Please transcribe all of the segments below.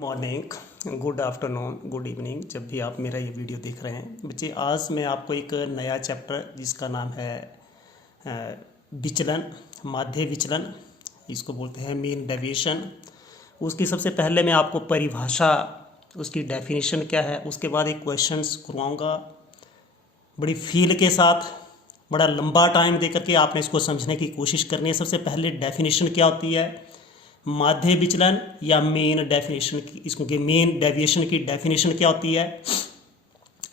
Morning, good afternoon, good evening, जब भी आप मेरा ये वीडियो देख रहे हैं बच्चे। आज मैं आपको एक नया चैप्टर जिसका नाम है विचलन, माध्य विचलन, इसको बोलते हैं मीन डेविएशन। उसकी सबसे पहले मैं आपको परिभाषा, उसकी डेफिनेशन क्या है, उसके बाद एक क्वेश्चंस करवाऊँगा बड़ी फील के साथ। बड़ा लंबा टाइम देकर के आपने इसको समझने की कोशिश करनी है। सबसे पहले डेफिनेशन क्या होती है, माध्य विचलन या मेन डेफिनेशन की, इसको मेन डेविएशन की डेफिनेशन क्या होती है।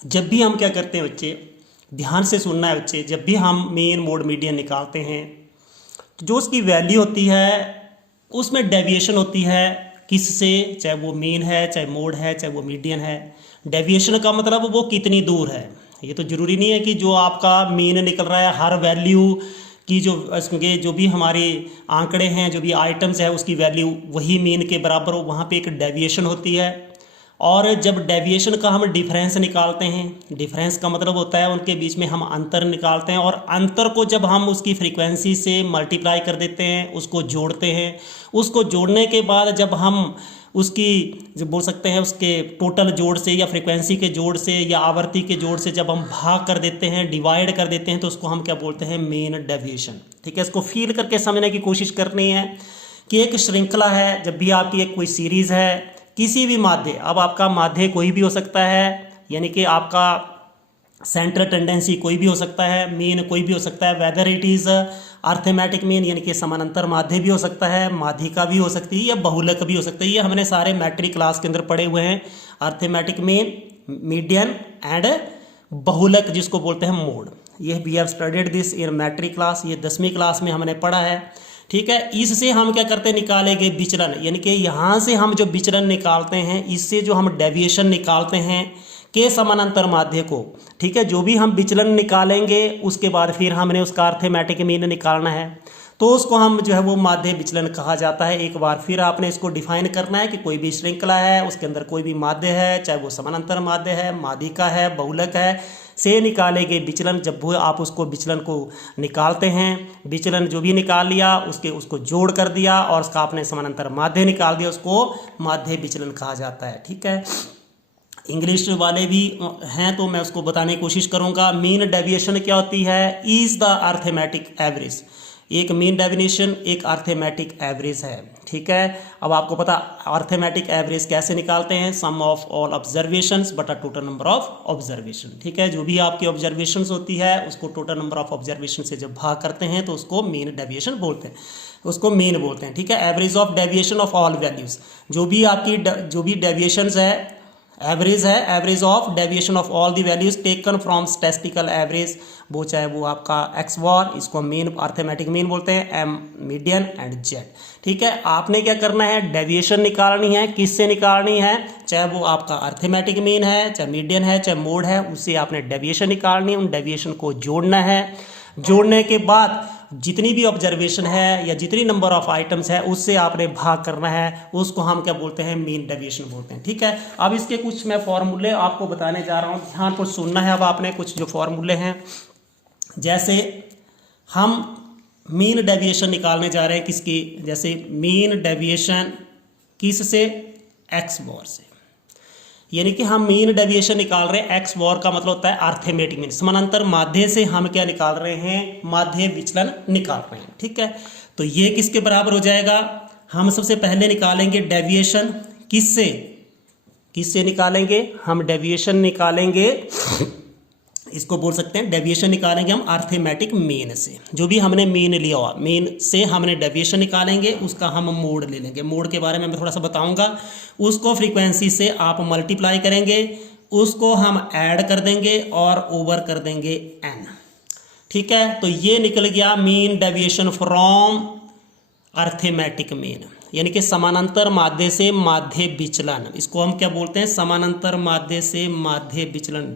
जब भी हम क्या करते हैं बच्चे, ध्यान से सुनना है बच्चे, जब भी हम मेन मोड मीडियन निकालते हैं तो जो उसकी वैल्यू होती है उसमें डेविएशन होती है किससे, चाहे वो मेन है, चाहे मोड है, चाहे वो मीडियन है। डेविएशन का मतलब वो कितनी दूर है। ये तो ज़रूरी नहीं है कि जो आपका मेन निकल रहा है हर वैल्यू की जो भी हमारे आंकड़े हैं, जो भी आइटम्स है, उसकी वैल्यू वही मीन के बराबर हो। वहाँ पे एक डेविएशन होती है। और जब डेविएशन का हम डिफरेंस निकालते हैं, डिफरेंस का मतलब होता है उनके बीच में हम अंतर निकालते हैं, और अंतर को जब हम उसकी फ्रीक्वेंसी से मल्टीप्लाई कर देते हैं, उसको जोड़ते हैं, उसको जोड़ने के बाद जब हम उसकी जो बोल सकते हैं उसके टोटल जोड़ से या फ्रीक्वेंसी के जोड़ से या आवर्ती के जोड़ से जब हम भाग कर देते हैं, डिवाइड कर देते हैं, तो उसको हम क्या बोलते हैं, मेन डेविएशन। ठीक है, इसको फील करके समझने की कोशिश करनी है कि एक श्रृंखला है। जब भी आपकी एक कोई सीरीज़ है किसी भी माध्य, अब आपका माध्य कोई भी हो सकता है, यानी कि आपका सेंटर टेंडेंसी कोई भी हो सकता है, मीन कोई भी हो सकता है, whether it is arithmetic mean यानी कि समानांतर माध्य भी हो सकता है, माध्यिका भी हो सकती है, या बहुलक भी हो सकता है। ये हमने सारे मैट्रिक क्लास के अंदर पढ़े हुए हैं, अर्थमेटिक मीन, मीडियन एंड बहुलक, जिसको बोलते हैं मोड। ये we have studied this in matric class, ये 10वीं क्लास में हमने पढ़ा है। ठीक है, इससे हम क्या करते हैं, निकालेंगे विचलन, यानी कि यहाँ से हम जो विचलन निकालते हैं, इससे जो हम डेविएशन निकालते हैं के समानांतर माध्य को। ठीक है, जो भी हम विचलन निकालेंगे उसके बाद फिर हमने उसका अर्थमेटिक मीन निकालना है, तो उसको हम जो है वो माध्य विचलन कहा जाता है। एक बार फिर आपने इसको डिफाइन करना है कि कोई भी श्रृंखला है, उसके अंदर कोई भी माध्य है, चाहे वो समानांतर माध्य है, माध्यिका है, बहुलक है, से निकालेंगे विचलन। जब वो आप उसको विचलन को निकालते हैं, विचलन जो भी निकाल लिया उसको जोड़ कर दिया और उसका आपने समानांतर माध्य निकाल दिया, उसको माध्य विचलन कहा जाता है। ठीक है, इंग्लिश वाले भी हैं तो मैं उसको बताने की कोशिश करूंगा। मीन डेविएशन क्या होती है, इज द अर्थमेटिक एवरेज। एक मीन डेविएशन एक अर्थमेटिक एवरेज है। ठीक है, अब आपको पता अर्थमेटिक एवरेज कैसे निकालते हैं, सम ऑफ ऑल ऑब्जर्वेशंस बटा टोटल नंबर ऑफ ऑब्जर्वेशन। ठीक है, जो भी आपकी ऑब्जर्वेशंस होती है उसको टोटल नंबर ऑफ ऑब्जर्वेशन से जब भाग करते हैं तो उसको मीन डेविएशन बोलते हैं, उसको मीन बोलते हैं। ठीक है, average of deviation of all values, जो भी आपकी जो भी डेविएशंस है, एवरेज है, average of deviation of all the values taken from statistical average, वो चाहे वो आपका एक्स वॉर, इसको मीन अर्थमेटिक मीन बोलते हैं, एम मीडियन एंड जेड। ठीक है, आपने क्या करना है, डेविएशन निकालनी है। किससे निकालनी है, चाहे वो आपका अर्थमेटिक मीन है, चाहे मीडियन है, चाहे मोड है, उससे आपने डेविएशन निकालनी है। उन डेविएशन को जोड़ना है, जोड़ने के बाद जितनी भी ऑब्जर्वेशन है या जितनी नंबर ऑफ आइटम्स है उससे आपने भाग करना है, उसको हम क्या बोलते हैं, मीन डेविएशन बोलते हैं। ठीक है, अब इसके कुछ मैं फॉर्मूले आपको बताने जा रहा हूँ, ध्यान पर सुनना है। अब आपने कुछ जो फॉर्मूले हैं, जैसे हम मीन डेविएशन निकालने जा रहे हैं किसकी, जैसे मीन डेविएशन किस से, एक्स वॉर से, यानी कि हम मीन डेविएशन निकाल रहे हैं। एक्स वॉर का मतलब होता है अर्थमेटिक मीन, समानांतर माध्य से हम क्या निकाल रहे हैं, माध्य विचलन निकाल रहे हैं। ठीक है, तो ये किसके बराबर हो जाएगा, हम सबसे पहले निकालेंगे डेविएशन किससे, किससे निकालेंगे, हम डेविएशन निकालेंगे, इसको बोल सकते हैं डेविएशन निकालेंगे हम अर्थमेटिक मीन से। जो भी हमने मीन लिया हुआ, मीन से हमने डेविएशन निकालेंगे, उसका हम मोड ले लेंगे। मोड के बारे में मैं थोड़ा सा बताऊंगा। उसको फ्रीक्वेंसी से आप मल्टीप्लाई करेंगे, उसको हम ऐड कर देंगे और ओवर कर देंगे एन। ठीक है, तो ये निकल गया mean deviation from arithmetic mean, यानी कि समानांतर माध्य से माध्य विचलन। इसको हम क्या बोलते हैं, समानांतर माध्य से माध्य विचलन।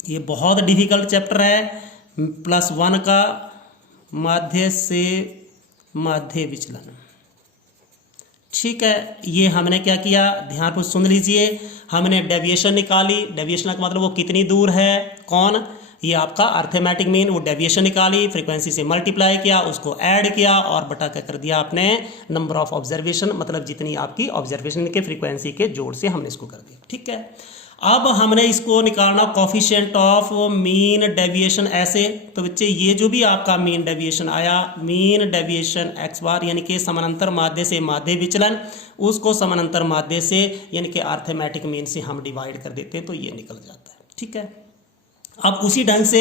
ये बहुत डिफिकल्ट चैप्टर है, +1 का माध्य से माध्य विचलन। ठीक है, ये हमने क्या किया, ध्यान पर सुन लीजिए। हमने डेविएशन निकाली, डेविएशन का मतलब वो कितनी दूर है, कौन, ये आपका अर्थमेटिक मीन, वो डेविएशन निकाली, फ्रीक्वेंसी से मल्टीप्लाई किया, उसको ऐड किया और बटा कर दिया आपने नंबर ऑफ ऑब्जर्वेशन, मतलब जितनी आपकी ऑब्जर्वेशन के फ्रीक्वेंसी के जोड़ से हमने इसको कर दिया। ठीक है, अब हमने इसको निकालना कोफिशिएंट ऑफ मीन डेविएशन ऐसे। तो बच्चे ये जो भी आपका मीन डेविएशन आया, मीन डेविएशन एक्स बार यानी कि समानांतर माध्य से माध्य विचलन, उसको समानांतर माध्य से यानी कि अर्थमेटिक मीन से हम डिवाइड कर देते हैं तो ये निकल जाता है। ठीक है, अब उसी ढंग से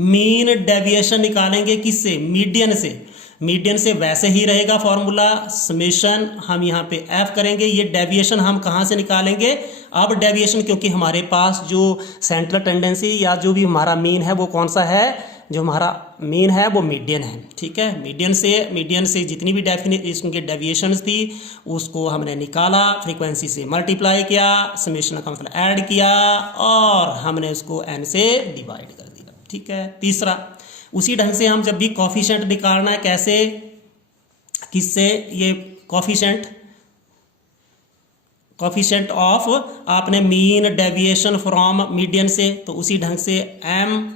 मीन डेविएशन निकालेंगे किससे, मीडियन से। मीडियन से वैसे ही रहेगा फॉर्मूला, समेशन हम यहाँ पे एफ करेंगे। ये डेविएशन हम कहाँ से निकालेंगे, अब डेविएशन क्योंकि हमारे पास जो सेंट्रल टेंडेंसी या जो भी हमारा मीन है वो कौन सा है, जो हमारा मीन है वो मीडियन है। ठीक है, मीडियन से जितनी भी इसकी डेविएशंस थी उसको हमने निकाला, फ्रीक्वेंसी से मल्टीप्लाई किया, समेशन का मतलब ऐड किया और हमने उसको एन से डिवाइड कर दिया। ठीक है, तीसरा उसी ढंग से हम जब भी कोफिशिएंट निकालना है, कैसे, किससे, ये कोफिशिएंट ऑफ आपने मीन डेविएशन फ्रॉम मीडियन से, तो उसी ढंग से एम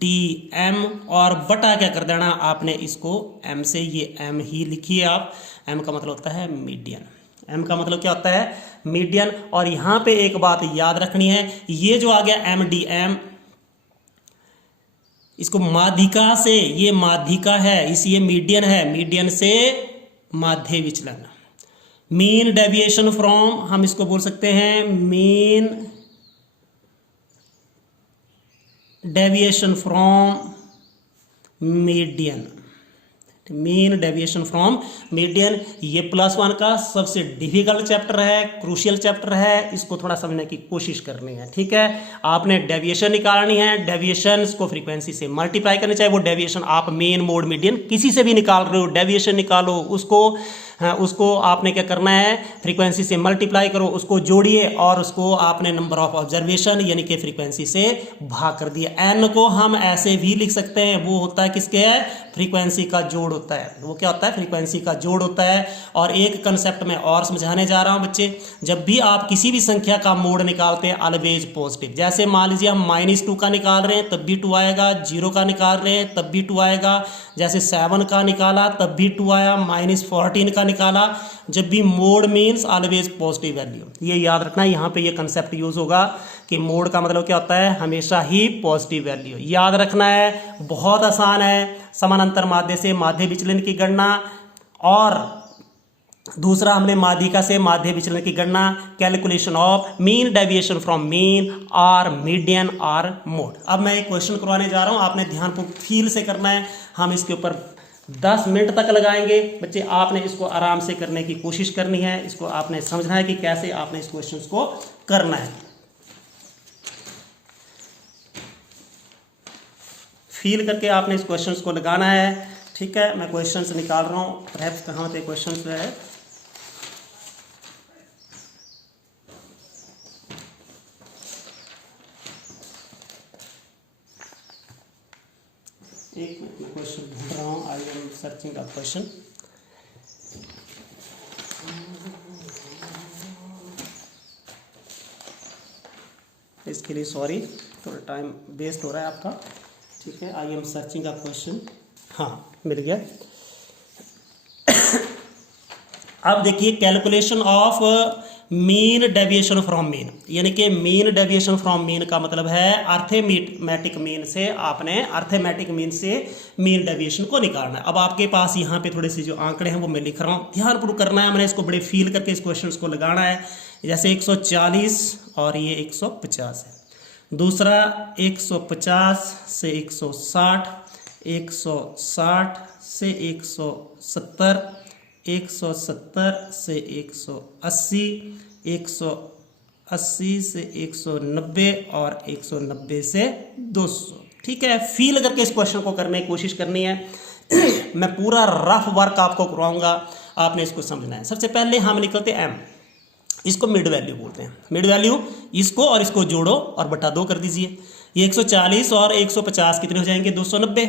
डी एम और बटा क्या कर देना आपने इसको एम से, ये एम ही लिखिए आप, एम का मतलब होता है मीडियन, एम का मतलब क्या होता है मीडियन। और यहाँ पे एक बात याद रखनी है, ये जो आ गया एम डी एम, इसको माध्यिका से, ये माध्यिका है, इस ये मीडियन है, मीडियन से माध्य विचलन, मीन डेविएशन फ्रॉम हम इसको बोल सकते हैं mean deviation from median, mean deviation from median. ये +1 का सबसे डिफिकल्ट चैप्टर है, क्रूशियल चैप्टर है, इसको थोड़ा समझने की कोशिश करनी है। ठीक है, आपने डेविएशन निकालनी है, डेविएशन को फ्रीक्वेंसी से मल्टीप्लाई करनी चाहिए। वो डेविएशन आप मेन, मोड, मीडियन किसी से भी निकाल रहे हो, डेविएशन निकालो, उसको आपने क्या करना है, फ्रीक्वेंसी से मल्टीप्लाई करो, उसको जोड़िए और उसको आपने नंबर ऑफ ऑब्जर्वेशन यानी कि फ्रीक्वेंसी से भाग कर दिया। एन को हम ऐसे भी लिख सकते हैं, वो होता है किसके है, फ्रीक्वेंसी का जोड़ होता है, वो क्या होता है, फ्रीक्वेंसी का जोड़ होता है। और एक कंसेप्ट में और समझाने जा रहा हूं बच्चे, जब भी आप किसी भी संख्या का मोड निकालते हैं ऑलवेज पॉजिटिव, जैसे मान लीजिए हम -2 का निकाल रहे हैं तब भी 2 आएगा, 0 का निकाल रहे हैं तब भी 2 आएगा, जैसे 7 का निकाला तब भी 2 आया, -14 का निकाला, जब भी mode means always positive value, ये याद रखना। यहाँ पे ये कंसेप्ट यूज होगा कि मोड का मतलब क्या होता है, हमेशा ही पॉजिटिव वैल्यू, याद रखना है, बहुत आसान है। समानांतर माध्य से माध्य विचलन की गणना, और दूसरा हमने माध्यिका से माध्य विचलन की गणना, calculation of mean deviation from mean और मीडियन और मोड। अब मैं एक क्वेश्चन करवाने जा रहा हूँ, आपने ध्यानपूर्वक फील से करना है, हम इसके ऊपर 10 मिनट तक लगाएंगे बच्चे, आपने इसको आराम से करने की कोशिश करनी है, इसको आपने समझना है कि कैसे आपने इस क्वेश्चन को करना है, फील करके आपने इस क्वेश्चन को लगाना है। ठीक है, मैं क्वेश्चन निकाल रहा हूँ, परहैप्स कहाँ पे क्वेश्चन है, एक मिनट में क्वेश्चन ढूंढ रहा हूँ, I am searching a question. इसके लिए सॉरी, थोड़ा टाइम वेस्ट हो रहा है आपका। ठीक है, I am searching a question, हाँ मिल गया। अब देखिए, calculation of mean deviation from mean, यानी कि मीन डेविएशन फ्रॉम मीन का मतलब है अर्थमेटिक मीन से, आपने अर्थमेटिक मीन से मीन डेविएशन को निकालना है। अब आपके पास यहाँ पे थोड़े से जो आंकड़े हैं वो मैं लिख रहा हूँ, ध्यानपूर्वक करना है, मैंने इसको बड़े फील करके इस क्वेश्चन को लगाना है। जैसे 140 और ये 150 है, दूसरा 150 से 160, 160 से 170, 170 से 180, 180 से 190 और 190 से 200। ठीक है, फील करके इस क्वेश्चन को करने की कोशिश करनी है। मैं पूरा रफ वर्क आपको करवाऊंगा, आपने इसको समझना है। सबसे पहले हम निकलते एम, इसको मिड वैल्यू बोलते हैं, मिड वैल्यू, इसको और इसको जोड़ो और बटा 2 कर दीजिए। ये 140 और 150 कितने हो जाएंगे, 290,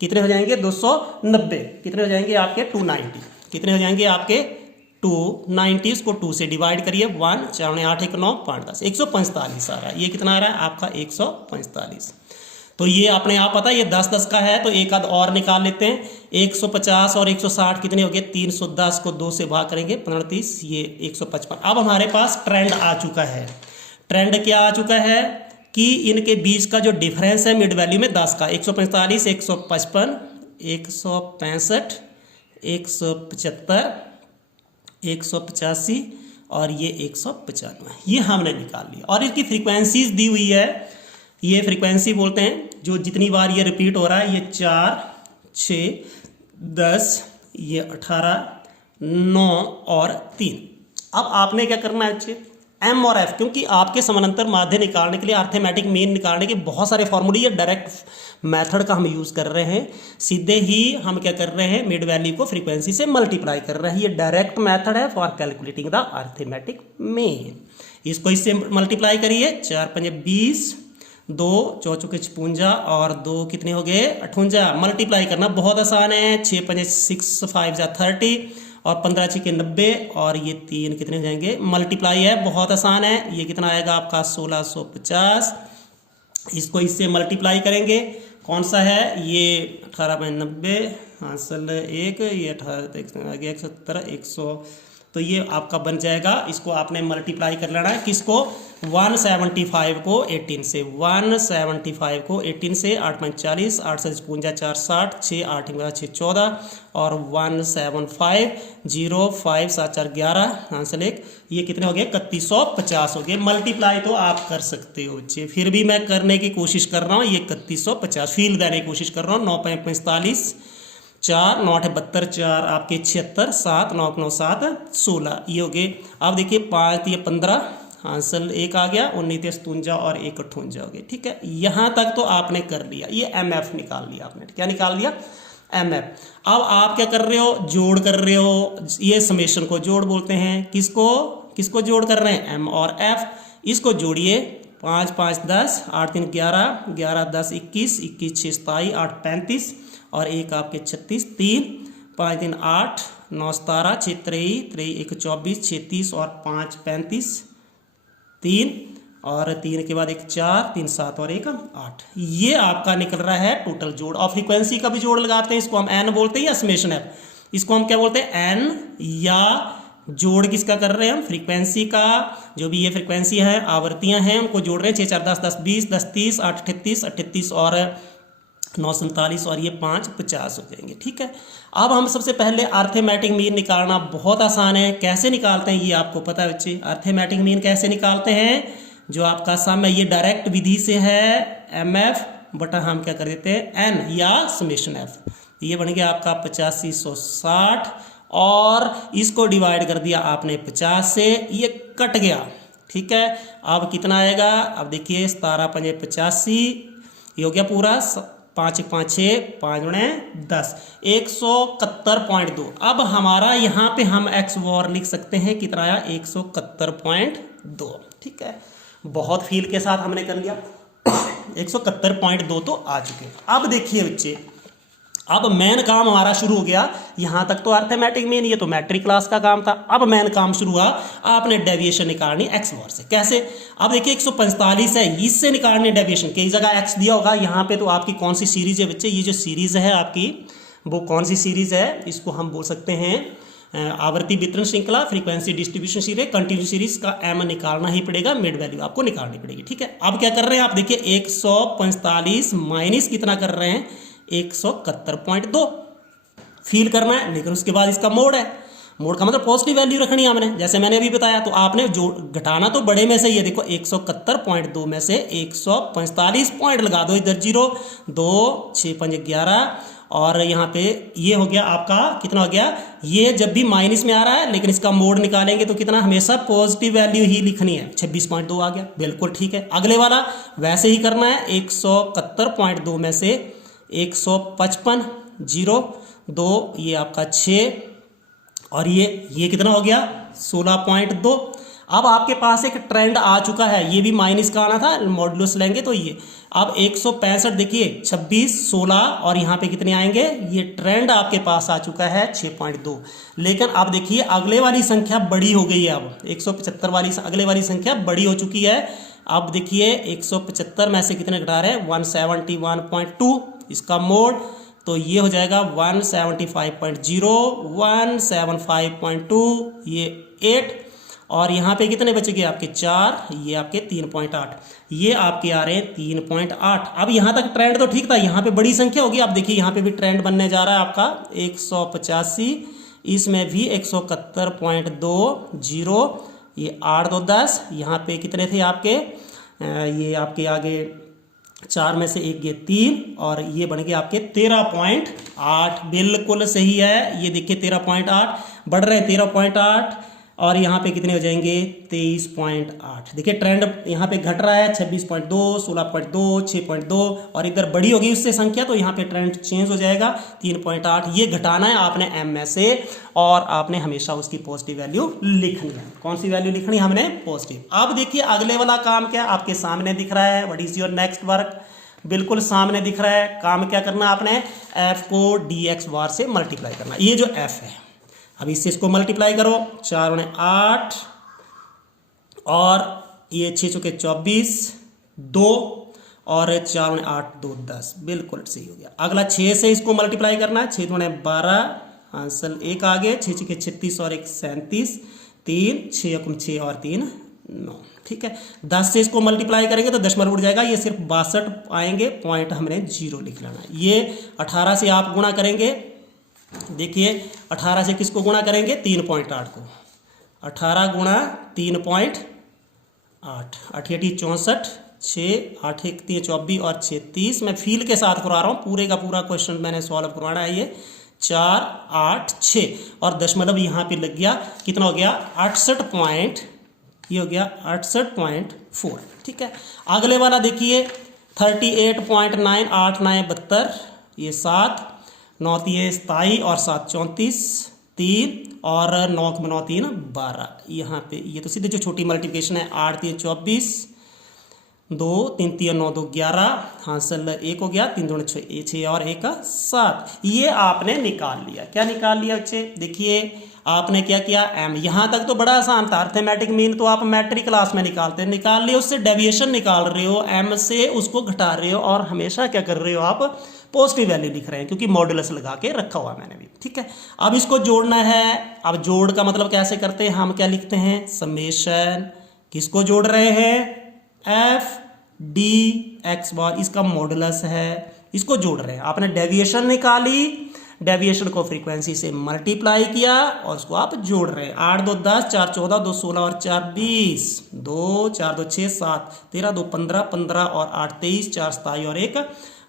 कितने हो जाएंगे 290, कितने हो जाएंगे आपके 290, कितने हो जाएंगे आपके 290, इसको 2 से डिवाइड करिए, 1 4 8 1 9 5 10, 145 आ रहा है। ये कितना आ रहा है आपका 145। तो ये अपने आप पता है ये 10-10 का है, तो एक आध और निकाल लेते हैं। 150 और 160 कितने हो गए, 310 को 2 से भाग करेंगे 35, ये 155। अब हमारे पास ट्रेंड आ चुका है। ट्रेंड क्या आ चुका है कि इनके बीच का जो डिफरेंस है मिड वैल्यू में 10 का, 145, 155, 165, 175, 185 और ये 195, ये हमने निकाल लिया। और इसकी फ्रीक्वेंसीज दी हुई है, ये फ्रीक्वेंसी बोलते हैं जो जितनी बार ये रिपीट हो रहा है, ये 4, 6, 10, ये 18, 9 और 3। अब आपने क्या करना है बच्चे, एम और एफ, क्योंकि आपके समानांतर माध्य निकालने के लिए, अर्थमेटिक मीन निकालने के बहुत सारे फॉर्मूले, ये डायरेक्ट मेथड का हम यूज़ कर रहे हैं। सीधे ही हम क्या कर रहे हैं, मिड वैल्यू को फ्रीक्वेंसी से मल्टीप्लाई कर रहे हैं। ये डायरेक्ट मेथड है for calculating the arithmetic mean. इसको इससे मल्टीप्लाई करिए, 4 पंजे 20, 2 चौचौके 56 और 2 कितने हो गए 58। मल्टीप्लाई करना बहुत आसान है, 6 पंजे 6, 5 जा 30 और 15 6 के 90 और ये 3 कितने हो जाएंगे, मल्टीप्लाई है बहुत आसान है। ये कितना आएगा आपका 1650। इसको इससे मल्टीप्लाई करेंगे, कौन सा है ये 18 बाई 90 हासिल 1, ये 18 आ गया 170, 100, तो ये आपका बन जाएगा। इसको आपने मल्टीप्लाई कर लेना है किसको, 175 को 18 से, 175 को 18 से, 8 5 40, 8 से 55 4 60, 6 8 6 14 और 175 0 5 7 4 11 आंसर 1, ये कितने हो गए 3150 हो गए। मल्टीप्लाई तो आप कर सकते हो बच्चे, फिर भी मैं करने की कोशिश कर रहा हूँ, ये 3150 फील देने की कोशिश कर रहा हूँ। 9 5 45, 4 9 8 72, 4 आपके 76, 7 9 9 7 16, ये हो गए। अब देखिए 5 ये 15 आंसर 1 आ गया, 19 57 और 1 58 हो गए। ठीक है, यहाँ तक तो आपने कर लिया, ये एम एफ निकाल लिया आपने। क्या निकाल लिया, एम एफ। अब आप क्या कर रहे हो, जोड़ कर रहे हो, ये समेशन को जोड़ बोलते हैं। किसको किसको जोड़ कर रहे हैं, एम और एफ। इसको जोड़िए, 5 5 10, 8 3 11, 11 10 21, 21 6 27, 8 35 और 1 आपके 36, 3 5 3 8, 9 17, 6 23, 23 1 24, 6 30 और 5 35, 3 और 3 के बाद 1 4, 3 7 और 1 8, ये आपका निकल रहा है टोटल जोड़। और फ्रीक्वेंसी का भी जोड़ लगाते हैं, इसको हम एन बोलते हैं या समेशन एफ, इसको हम क्या बोलते हैं, एन। या जोड़ किसका कर रहे हैं हम, फ्रीक्वेंसी का, जो भी ये फ्रीक्वेंसी है, आवर्तियां हैं, उनको जोड़ रहे हैं। 6 4 10 10 20, 10 30, 8 38, 38 और 9 47 और ये 5 50 हो जाएंगे। ठीक है, अब हम सबसे पहले अर्थमेटिक मीन निकालना बहुत आसान है। कैसे निकालते हैं ये आपको पता है बच्चे, अर्थमेटिक मीन कैसे निकालते हैं, जो आपका सम है ये डायरेक्ट विधि से है, एम एफ बटा हम क्या कर देते हैं एन या समेशन एफ। ये बन गया आपका 8560 और इसको डिवाइड कर दिया आपने 50 से, ये कट गया। ठीक है, अब कितना आएगा, अब देखिए 17 पंजे 85, ये हो गया पूरा 5 1 5 6, 5 गुणे 10, 171.2। अब हमारा यहाँ पे हम एक्स वॉर लिख सकते हैं, कितना आया 171.2। ठीक है, बहुत फील के साथ हमने कर लिया, 171.2 तो आ चुके। अब देखिए बच्चे, अब मेन काम हमारा शुरू हो गया। यहाँ तक तो अर्थमेटिक मीन, ये तो मैट्रिक क्लास का काम था। अब मेन काम शुरू हुआ, आपने डेविएशन निकालनी एक्स वॉर से। कैसे, अब देखिए 145 है, इससे निकालनी डेविएशन। कई जगह एक्स दिया होगा, यहाँ पे तो आपकी कौन सी सीरीज है बच्चे, ये जो सीरीज है आपकी वो कौन सी सीरीज है, इसको हम बोल सकते हैं आवर्ती वितरण श्रृंखला, frequency distribution series, continuous series का एम निकालना ही पड़ेगा, मिड वैल्यू आपको निकालनी पड़ेगी। ठीक है, अब क्या कर रहे हैं आप, देखिए 145 माइनस कितना कर रहे हैं 171.2 फील करना है, लेकिन उसके बाद इसका मोड है। मोड का मतलब पॉजिटिव वैल्यू रखनी है हमने, जैसे मैंने अभी बताया। तो आपने जो घटाना तो बड़े में से, ये देखो 171.2 में से 145 पॉइंट लगा दो, इधर 0 2 6 5 11 और यहाँ पे ये हो गया आपका कितना हो गया। ये जब भी माइनस में आ रहा है, लेकिन इसका मोड निकालेंगे तो कितना, हमेशा पॉजिटिव वैल्यू ही लिखनी है। 26.2 आ गया, बिल्कुल ठीक है। अगले वाला वैसे ही करना है, 171.2 में से 155 0 2, ये आपका 6 और ये कितना हो गया 16.2। अब आपके पास एक ट्रेंड आ चुका है, ये भी माइनस का आना था, मॉडुलस लेंगे तो ये अब 165 देखिए 26 16 और यहाँ पे कितने आएंगे, ये ट्रेंड आपके पास आ चुका है 6.2। लेकिन अब देखिए अगले वाली संख्या बड़ी हो गई है, अब 175 वाली अगले वाली संख्या बड़ी हो चुकी है। अब देखिए 175 में से कितने घटा रहे हैं 171.2, इसका मोड तो ये हो जाएगा 175.0 175.2 ये 8 और यहाँ पे कितने बचेंगे आपके 4, ये आपके 3.8, ये आपके आ रहे हैं 3.8। अब यहाँ तक ट्रेंड तो ठीक था, यहाँ पे बड़ी संख्या होगी। अब देखिए यहाँ पे भी ट्रेंड बनने जा रहा है आपका 185, इसमें भी 171.20, ये 8 2 10, यहाँ पे कितने थे आपके ये आपके आगे 4 में से एक ये 3 और ये बन गए आपके 13.8, बिल्कुल सही है। ये देखिए 13.8 बढ़ रहे हैं 13.8 और यहाँ पे कितने हो जाएंगे 23.8। देखिए ट्रेंड यहाँ पे घट रहा है 26.2 16.2 6.2 और इधर बड़ी होगी उससे संख्या, तो यहाँ पे ट्रेंड चेंज हो जाएगा 3.8। ये घटाना है आपने एम में से और आपने हमेशा उसकी पॉजिटिव वैल्यू लिखनी है। कौन सी वैल्यू लिखनी है हमने, पॉजिटिव। अब देखिए अगले वाला काम क्या आपके सामने दिख रहा है, what is your next work, बिल्कुल सामने दिख रहा है। काम क्या करना आपने, एफ को dx बार से मल्टीप्लाई करना। ये जो एफ है अब इससे इसको मल्टीप्लाई करो, 4 गुणे 8 और ये 6 चौके 24 2 और 4 गुणे 8 2 10, बिल्कुल सही हो गया। अगला 6 से इसको मल्टीप्लाई करना है, 6 गुणे 12 आंसर 1 आगे, 6 चौके 36 और 1 37 3 6 हुक्म 6 और 3 9, ठीक है। 10 से इसको मल्टीप्लाई करेंगे तो दशमलव उड़ जाएगा, ये सिर्फ 62 आएंगे, पॉइंट हमने 0 लिख लेना है। ये 18 से आप गुणा करेंगे, देखिए 18 से किसको गुणा करेंगे 3.8 को, 18 गुणा 3.8 8 8 64 6 8 1 3 24 और 6 30। मैं फील के साथ करा रहा हूँ, पूरे का पूरा क्वेश्चन मैंने सॉल्व करवाना है। ये 4 8 6 और दशमलव यहाँ पे लग गया, कितना हो गया 68 ये हो गया 68.4, ठीक है। अगले वाला देखिए 38.9 8 9 72, ये 7 9 3 27 और 7 34 3 और 9 9 3 12। यहाँ पे ये तो सीधे जो छोटी मल्टीप्लिकेशन है 8 3 24 2 3 3 9 2 11, हासिल 1 हो गया, 3 2 6 और 1 7। ये आपने निकाल लिया। क्या निकाल लिया बच्चे, देखिए आपने क्या किया एम, यहाँ तक तो बड़ा आसान था, अर्थमेटिक मीन तो आप मैट्रिक क्लास में निकालते हैं, निकाल लिया, उससे डेविएशन निकाल रहे हो, एम से उसको घटा रहे हो और हमेशा क्या कर रहे हो आप पॉजिटिव वैल्यू लिख रहे हैं क्योंकि मॉडुलस लगा के रखा हुआ मैंने भी, ठीक है। अब इसको जोड़ना है। अब जोड़ का मतलब कैसे करते हैं, हम क्या लिखते हैं समेशन, किसको जोड़ रहे हैं एफ डी एक्स बार, इसका मॉडुलस है, इसको जोड़ रहे हैं। आपने डेविएशन निकाली, डेविएशन को फ्रीक्वेंसी से मल्टीप्लाई किया और उसको आप जोड़ रहे हैं। 8 2 10 4 14 2 16 और 4 20 2 4 2 6 7 13 2 15 15 और 8 23 4 27 और 1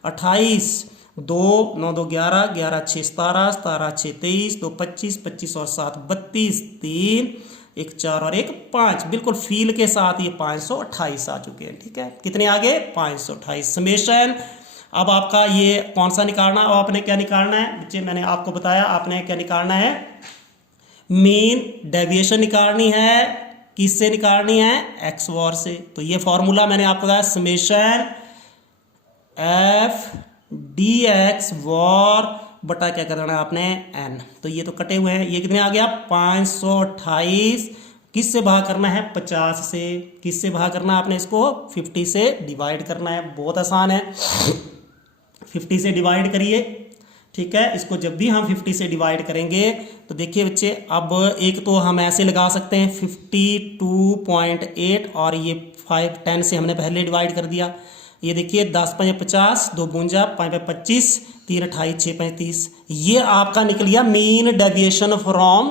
28 2 9 2 11 11 6 17 17 6 23 2 25 25 और 7 32 3 1 4 और 1 5, बिल्कुल फील के साथ ये 528 आ चुके हैं, ठीक है। कितने आगे 528 समेशन। अब आपका ये कौन सा निकालना, और आपने क्या निकालना है बच्चे, मैंने आपको बताया आपने क्या निकालना है, मीन डेविएशन निकालनी है, किससे निकालनी है एक्स वॉर से। तो ये फॉर्मूला मैंने आपको बताया summation F D x war बटा क्या करना है आपने एन। तो ये तो कटे हुए हैं, ये कितने आ गया 528, किससे भाग करना है 50 से, किससे भाग करना है आपने इसको 50 से डिवाइड करना है, बहुत आसान है। 50 से डिवाइड करिए, ठीक है। इसको जब भी हम 50 से डिवाइड करेंगे तो देखिए बच्चे, अब एक तो हम ऐसे लगा सकते हैं 52.8 और ये 5 10 से हमने पहले डिवाइड कर दिया। ये देखिए 10 5 50 2 52 5 5 25 3 28 6 35, ये आपका निकल गया मीन डेविएशन फ्रॉम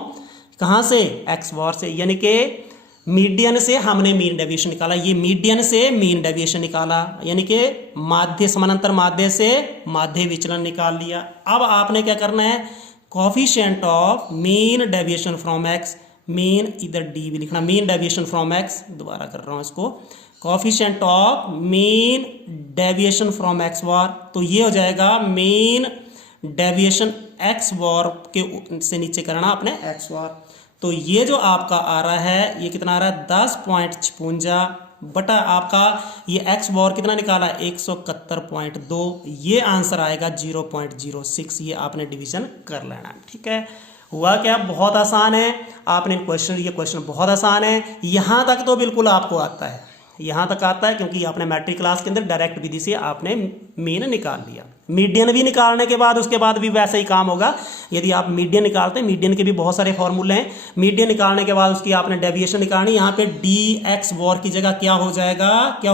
कहाँ से एक्स वॉर से, यानी कि मीडियन से हमने मीन डेविएशन निकाला, ये मीडियन से मीन डेविएशन निकाला, यानी कि माध्य समानांतर माध्य से माध्य विचलन निकाल लिया। अब आपने क्या करना है coefficient of mean deviation from x, mean इधर डी भी लिखना, मीन डेविएशन फ्रॉम एक्स, दोबारा कर रहा हूँ इसको, coefficient of mean deviation from x war, तो ये हो जाएगा मीन डेविएशन एक्स वॉर के से नीचे करना अपने एक्स वॉर। तो ये जो आपका आ रहा है ये कितना आ रहा है 10.56 बटा आपका ये एक्स वॉर कितना निकाला 171.2, ये आंसर आएगा 0.06। ये आपने डिवीजन कर लेना है, ठीक है। हुआ क्या, बहुत आसान है। आपने ये क्वेश्चन बहुत आसान है। यहाँ तक तो बिल्कुल आपको आता है, यहाँ तक आता है क्योंकि आपने मैट्रिक क्लास के अंदर डायरेक्ट विधि से आपने मीन निकाल लिया। मीडियन भी निकालने के बाद उसके बाद भी वैसा ही काम होगा। यदि आप मीडियन निकालते हैं, मीडियन के भी बहुत सारे फॉर्मूले हैं। मीडियन निकालने के बाद उसकी आपने डेविएशन निकालनी। यहाँ पे डी एक्स वॉर की जगह क्या हो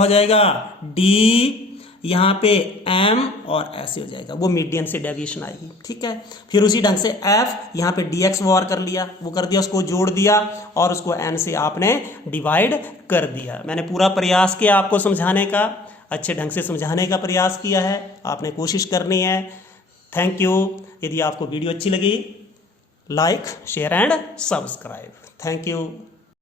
जाएगा डी, यहाँ पे एम और ऐसे हो जाएगा, वो मीडियन से डेविएशन आएगी, ठीक है। फिर उसी ढंग से एफ, यहाँ पे डी एक्स वॉर कर लिया, वो कर दिया, उसको जोड़ दिया और उसको एन से आपने डिवाइड कर दिया। मैंने पूरा प्रयास किया आपको समझाने का, अच्छे ढंग से समझाने का प्रयास किया है, आपने कोशिश करनी है। Thank you. यदि आपको वीडियो अच्छी लगी, like share and subscribe. Thank you.